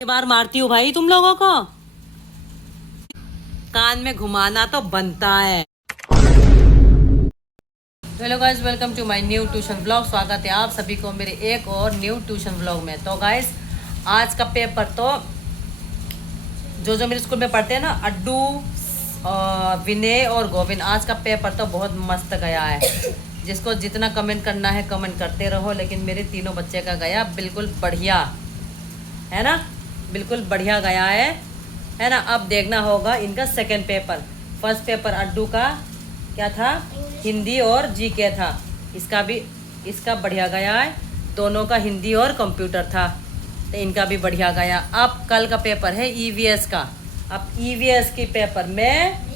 बार मारती हूँ भाई तुम लोगों को। कान में घुमाना तो बनता है। Hello guys, welcome to my new tuition blog. स्वागत है आप सभी को मेरे एक और न्यू ट्यूशन ब्लॉग में। तो गाइस, आज का पेपर तो जो मेरे स्कूल में पढ़ते हैं ना, अड्डू, विनय और गोविंद, आज का पेपर तो बहुत मस्त गया है। जिसको जितना कमेंट करना है कमेंट करते रहो, लेकिन मेरे तीनों बच्चे का गया बिल्कुल बढ़िया है ना, बिल्कुल बढ़िया गया है ना। अब देखना होगा इनका second paper. First paper Addu का क्या था, हिंदी और जीके था। इसका बढ़िया गया है। दोनों का हिंदी और कंप्यूटर था, तो इनका भी बढ़िया गया। अब कल का पेपर है ईवीएस का। अब ईवीएस के पेपर में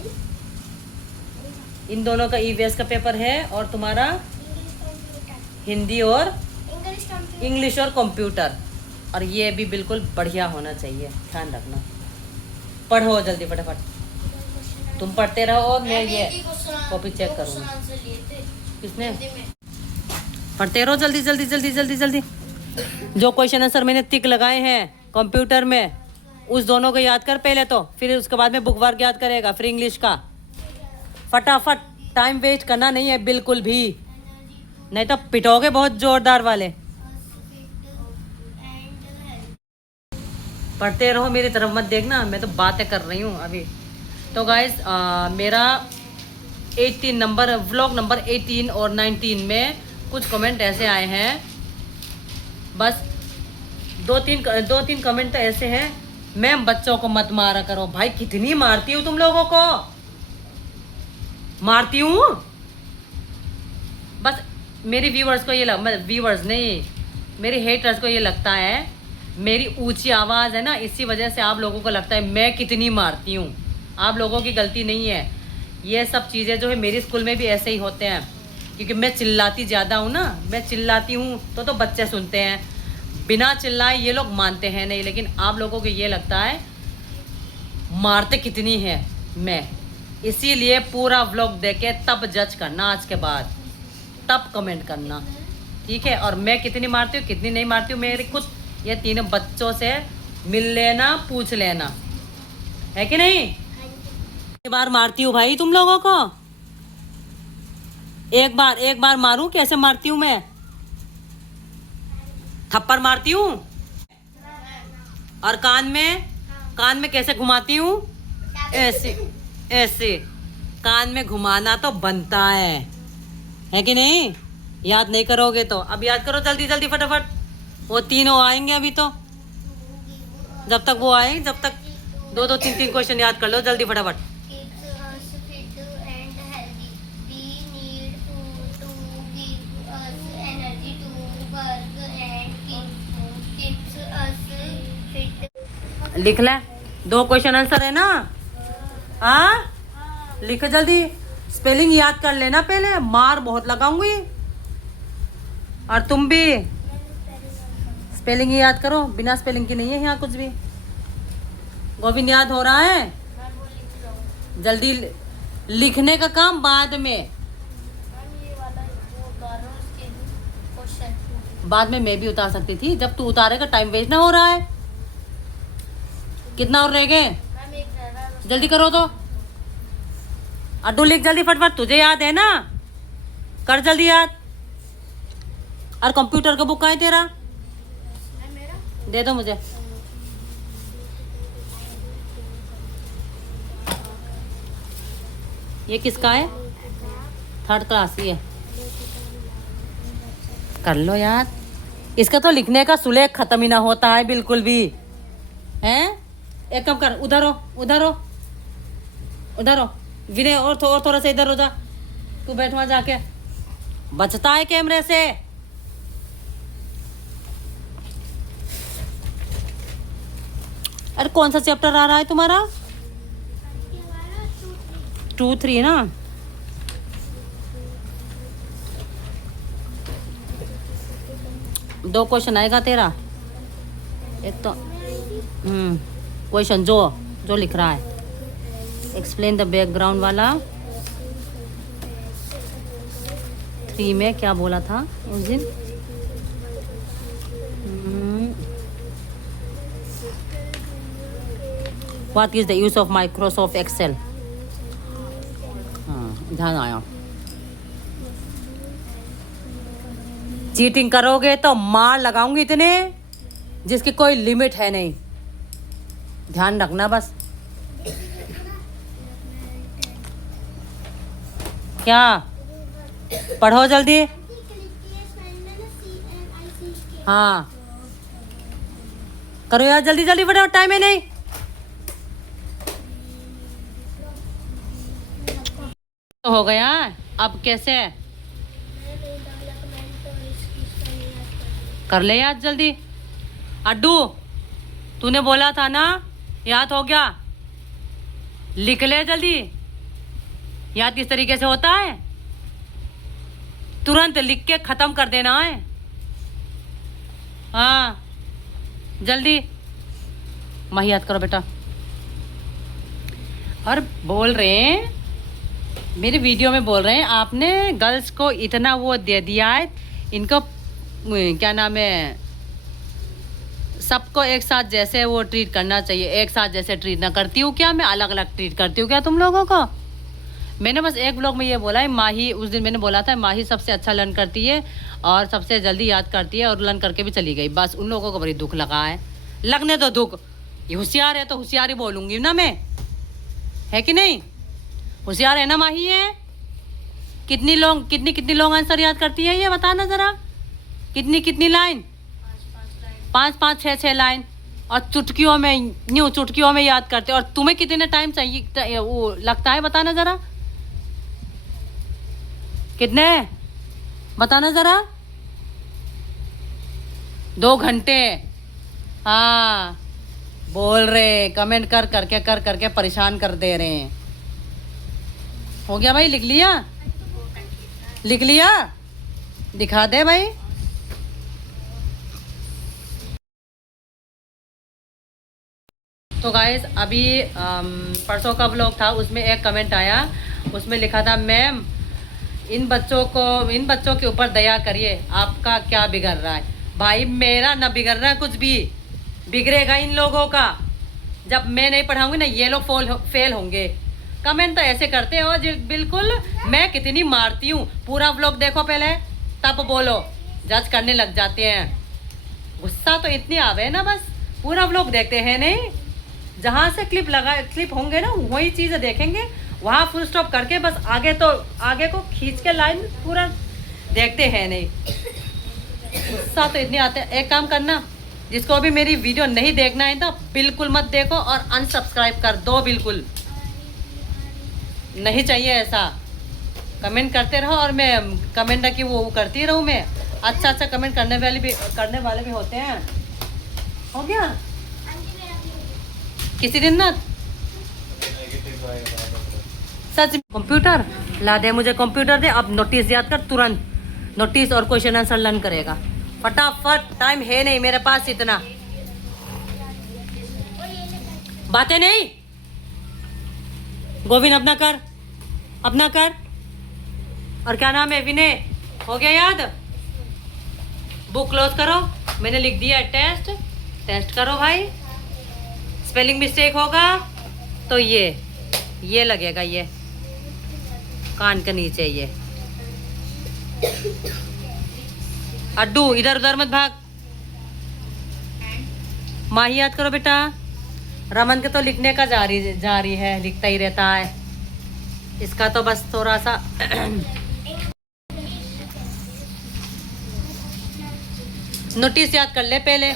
इन दोनों का ईवीएस का पेपर है, और तुम्हारा हिंदी और इंग्लिश और कंप्यूटर। और ये भी बिल्कुल बढ़िया होना चाहिए, ध्यान रखना। पढ़ो जल्दी फटाफट, तुम पढ़ते रहो और मैं ये कॉपी चेक करूँगा। किसने? पढ़ते रहो जल्दी जल्दी जल्दी जल्दी जल्दी। जो क्वेश्चन आंसर मैंने टिक लगाए हैं कंप्यूटर में, उस दोनों को याद कर पहले तो, फिर उसके बाद में बुक वर्क याद करेगा, फिर इंग्लिश का। फटाफट, टाइम वेस्ट करना नहीं है बिल्कुल भी, नहीं तो पिटोगे बहुत जोरदार वाले। पढ़ते रहो, मेरी तरफ मत देखना, मैं तो बातें कर रही हूँ अभी। तो गाइस, मेरा 18 नंबर व्लॉग नंबर 18 और 19 में कुछ कमेंट ऐसे आए हैं। बस दो तीन कमेंट तो ऐसे हैं, मैम बच्चों को मत मारा करो। भाई कितनी मारती हूँ तुम लोगों को, मारती हूँ। बस मेरी व्यूवर्स को व्यूवर्स नहीं, मेरे हेटर्स को ये लगता है मेरी ऊंची आवाज़ है ना, इसी वजह से आप लोगों को लगता है मैं कितनी मारती हूँ। आप लोगों की गलती नहीं है। ये सब चीज़ें जो है मेरे स्कूल में भी ऐसे ही होते हैं, क्योंकि मैं चिल्लाती ज़्यादा हूँ ना। मैं चिल्लाती हूँ तो बच्चे सुनते हैं, बिना चिल्लाए ये लोग मानते हैं नहीं। लेकिन आप लोगों को ये लगता है मारते कितनी है मैं। इसीलिए पूरा व्लॉग देखे तब जज करना, आज के बाद तब कमेंट करना, ठीक है। और मैं कितनी मारती हूँ कितनी नहीं मारती हूँ, मेरे खुद ये तीनों बच्चों से मिल लेना, पूछ लेना, है कि नहीं। एक बार मारती हूँ भाई तुम लोगों को, एक बार मारूं? कैसे मारती हूँ मैं? थप्पड़ मारती हूँ। और कान में कैसे घुमाती हूँ? ऐसे ऐसे। कान में घुमाना तो बनता है कि नहीं। याद नहीं करोगे तो अब याद करो जल्दी जल्दी फटाफट। वो तीनों आएंगे अभी तो, जब तक वो आए, जब तक दो तीन क्वेश्चन याद कर लो जल्दी फटाफट। लिख ले, 2 क्वेश्चन आंसर है ना। हाँ, लिखो जल्दी। स्पेलिंग याद कर लेना पहले, मार बहुत लगाऊंगी। और तुम भी स्पेलिंग ही याद करो, बिना स्पेलिंग की नहीं है यहाँ कुछ भी। गोविंद याद हो रहा है? जल्दी लिखने का काम बाद में। बाद में मैं भी उतार सकती थी, जब तू उतारेगा टाइम वेस्ट ना हो रहा है। कितना और रह गए? जल्दी करो तो। अड्डू लिख जल्दी फटफट, तुझे याद है ना, कर जल्दी याद। और कंप्यूटर का बुक है तेरा, दे दो मुझे। ये किसका है? 3rd क्लास ही है, कर लो याद। इसका तो लिखने का सुलेख खत्म ही ना होता है बिल्कुल भी, हैं। एक काम कर, उधर हो विनय, और थोड़ा सा इधर हो जा। तू बैठ वहां जाके, बचता है कैमरे से। अरे कौन सा चैप्टर आ रहा है तुम्हारा? 2, 3 ना। दो क्वेश्चन आएगा तेरा। एक तो क्वेश्चन जो लिख रहा है, एक्सप्लेन द बैकग्राउंड वाला। 3 में क्या बोला था उस दिन? What is the use of Microsoft Excel. ध्यान आया। चीटिंग करोगे तो मार लगाऊंगी इतने जिसकी कोई लिमिट है नहीं। ध्यान रखना बस। क्या पढ़ो जल्दी। हाँ करो यार जल्दी जल्दी, फटाफट, टाइम है नहीं। तो हो गया, अब कैसे कर ले याद जल्दी। अड्डू तूने बोला था ना, याद हो गया, लिख ले जल्दी। याद किस तरीके से होता है, तुरंत लिख के खत्म कर देना है। हाँ जल्दी माही याद करो बेटा। और बोल रहे हैं, मेरे वीडियो में बोल रहे हैं आपने गर्ल्स को इतना वो दे दिया है, इनको क्या नाम है, सबको एक साथ जैसे वो ट्रीट करना चाहिए। एक साथ जैसे ट्रीट ना करती हूँ क्या मैं, अलग अलग ट्रीट करती हूँ क्या तुम लोगों को। मैंने बस एक ब्लॉग में ये बोला है, माही, उस दिन मैंने बोला था माही सबसे अच्छा लर्न करती है और सबसे जल्दी याद करती है और लर्न करके भी चली गई। बस उन लोगों को बड़ी दुख लगा है, लगने दो दुख। ये होशियार है तो होशियार ही बोलूँगी ना मैं, है कि नहीं। होशियार है ना माही है। कितनी लॉन्ग आंसर याद करती है ये बताना ज़रा। कितनी लाइन, 5 6 लाइन। और चुटकियों में याद करते। और तुम्हें कितने टाइम चाहिए वो लगता है बताना ज़रा, कितने बताना ज़रा। 2 घंटे। हाँ बोल रहे, कमेंट कर करके परेशान कर दे रहे हैं। हो गया भाई, लिख लिया, दिखा दे भाई। तो गाइस अभी परसों का व्लॉग था, उसमें एक कमेंट आया, उसमें लिखा था, मैम इन बच्चों के ऊपर दया करिए, आपका क्या बिगड़ रहा है। भाई मेरा ना बिगड़ रहा है कुछ भी, बिगड़ेगा इन लोगों का। जब मैं नहीं पढ़ाऊंगी ना ये लोग फेल होंगे। कमेंट तो ऐसे करते हो जो बिल्कुल मैं कितनी मारती हूँ। पूरा व्लॉग देखो पहले, तब बोलो, जज करने लग जाते हैं। गुस्सा तो इतनी आवे ना, बस पूरा व्लॉग देखते हैं नहीं, जहाँ से क्लिप होंगे ना वही चीज़ें देखेंगे, वहाँ फुल स्टॉप करके बस आगे को खींच के लाइन पूरा देखते हैं नहीं। गुस्सा तो इतनी आते हैं। एक काम करना, जिसको अभी मेरी वीडियो नहीं देखना है तो बिल्कुल मत देखो और अनसब्सक्राइब कर दो। बिल्कुल नहीं चाहिए ऐसा। कमेंट करते रहो और मैं कमेंट की वो करती रहूँ मैं। अच्छा कमेंट करने वाले भी होते हैं। हो गया किसी दिन ना सच। कंप्यूटर ला दे मुझे, कंप्यूटर दे। अब नोटिस याद कर तुरंत, नोटिस और क्वेश्चन आंसर लर्न करेगा फटाफट। टाइम है नहीं मेरे पास इतना, बातें नहीं। गोविंद अपना कर। और क्या नाम है, विनय, हो गया याद। बुक क्लोज करो, मैंने लिख दिया है टेस्ट करो भाई। स्पेलिंग मिस्टेक होगा तो ये लगेगा, ये कान के नीचे। ये अड्डू इधर उधर मत भाग। माही याद करो बेटा। रमन के तो लिखने का जारी है, लिखता ही रहता है। इसका तो बस थोड़ा सा नोटिस याद कर ले पहले।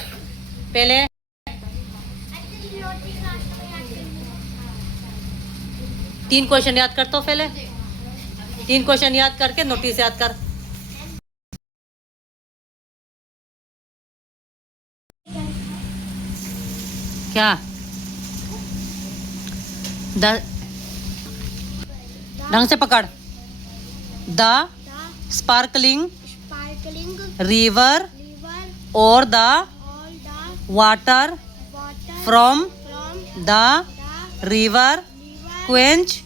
तीन क्वेश्चन याद कर, तो पहले 3 क्वेश्चन याद करके नोटिस याद कर। क्या ढंग से पकड़। द स्पार्कलिंग रिवर और the water from the river quench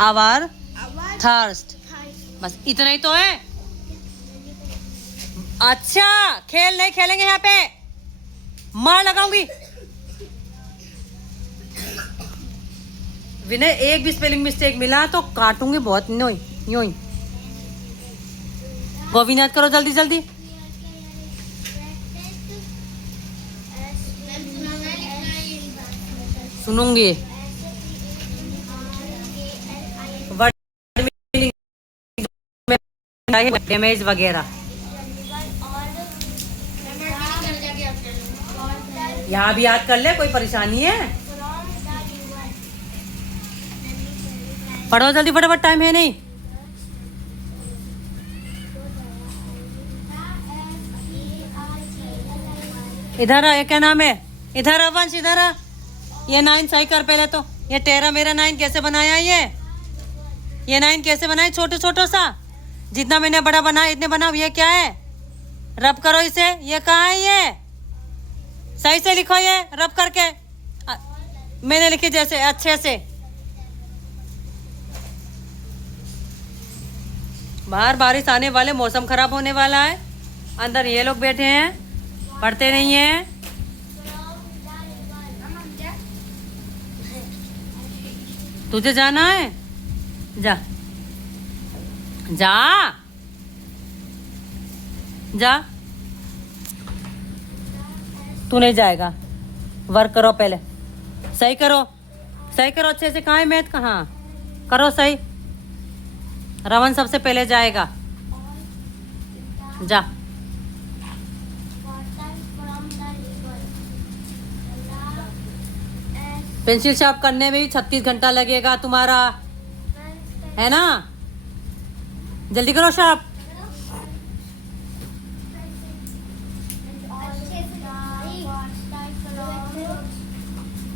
our thirst. बस इतना ही तो है। अच्छा खेल नहीं खेलेंगे यहाँ पे, मार लगाऊंगी। विनय एक भी स्पेलिंग मिस्टेक मिला तो काटूंगी बहुत। यूं यूं ही। गोविंद याद करो जल्दी जल्दी। सुनूंगी। डैमेज वगैरह यहाँ भी याद कर ले, कोई परेशानी है? पढ़ो जल्दी फटाफट, टाइम है नहीं। इधर आ, ये क्या नाम है? इधर आ वंश, इधर आ। ये 9 सही कर पहले तो। ये तेरा मेरा 9 कैसे बनाया? ये 9 कैसे बनाए? छोटे छोटा सा, जितना मैंने बड़ा बनाया इतने बनाओ। ये क्या है? रब करो इसे। ये कहाँ है? ये सही से लिखो, ये रब करके। मैंने लिखी जैसे, अच्छे से। बाहर बारिश आने वाले, मौसम खराब होने वाला है। अंदर ये लोग बैठे हैं, पढ़ते नहीं हैं। तुझे जाना है? जा जा जा। तू नहीं जाएगा। वर्क करो पहले, सही करो, सही करो अच्छे से। कहाँ है मैथ? कहाँ? करो सही। रवन सबसे पहले जाएगा। जा। पेंसिल शार्प करने में भी 36 घंटा लगेगा तुम्हारा, है ना? जल्दी करो शार्प।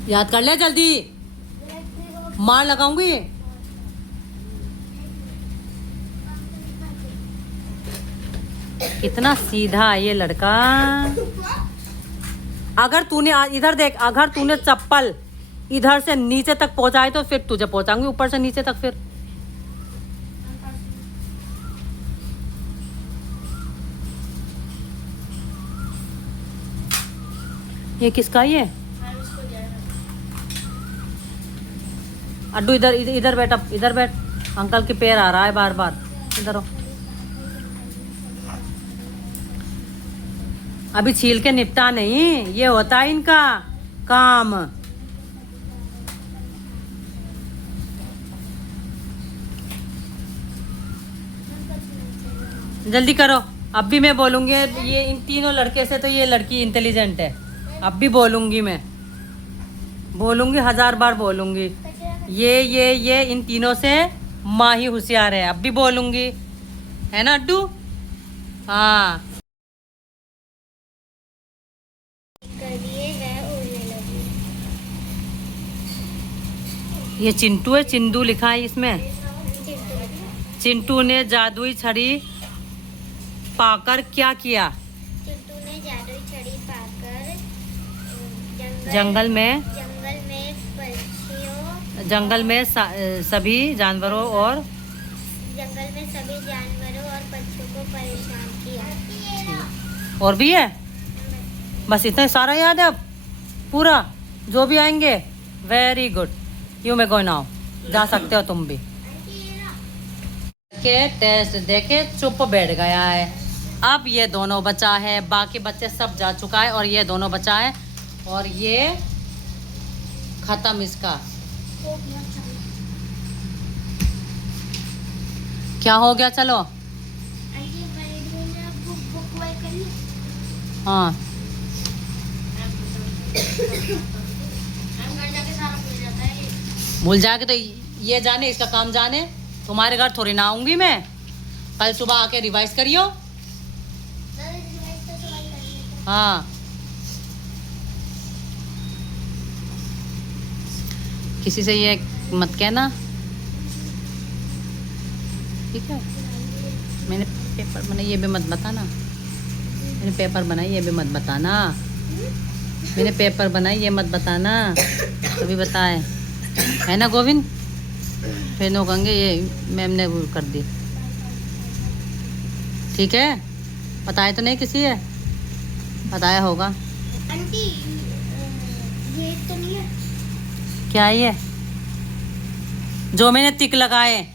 याद कर ले जल्दी, मार लगाऊंगी। कितना सीधा है ये लड़का। अगर तूने इधर देख, अगर तूने चप्पल इधर से नीचे तक पहुंचाए तो फिर तुझे पहुंचाऊंगी ऊपर से नीचे तक। फिर ये किसका ही है? अड्डू इधर इधर बैठ, इधर बैठ। अंकल के पैर आ रहा है बार बार। इधर हो। अभी छील के निपटा नहीं, ये होता है इनका काम। जल्दी करो। अब भी मैं बोलूंगी, ये इन तीनों लड़के से तो ये लड़की इंटेलिजेंट है। अब भी बोलूंगी, मैं बोलूंगी, 1000 बार बोलूंगी। ये इन तीनों से माँ ही होशियार है। अब भी बोलूंगी, है ना अड्डू? हाँ। ये चिंटू है, चिंटू लिखा है इसमें। चिंटू ने जादुई छड़ी पाकर क्या किया? चिंटू ने जादुई छड़ी पाकर जंगल में पक्षियों, जंगल में सभी जानवरों और पक्षियों को परेशान किया। और भी है? बस इतना सारा याद है अब पूरा? जो भी आएंगे, very good. You may go now. जा सकते हो तुम भी। के टेस्ट देके चुप बैठ गया है। अब ये दोनों बचा है, बाकी बच्चे सब जा चुका है और ये दोनों बचा है। और ये खत्म इसका। क्या हो गया? चलो। हाँ। भूल जाके तो ये जाने, इसका काम जाने। तुम्हारे घर थोड़ी ना आऊंगी मैं। कल सुबह आके रिवाइज करियो। हाँ। किसी से ये मत कहना, ठीक है? मैंने पेपर बनाई, ये भी मत बताना। मैंने पेपर बनाई, ये भी मत बताना। मैंने पेपर बनाई, ये मत बताना। कभी बताए, है ना गोविंद? फिर नो कहेंगे ये मैम ने वो कर दी। ठीक है? बताया तो नहीं किसी है? बताया होगा। आंटी ये तो नहीं है। क्या है ये? जो मैंने टिक लगाए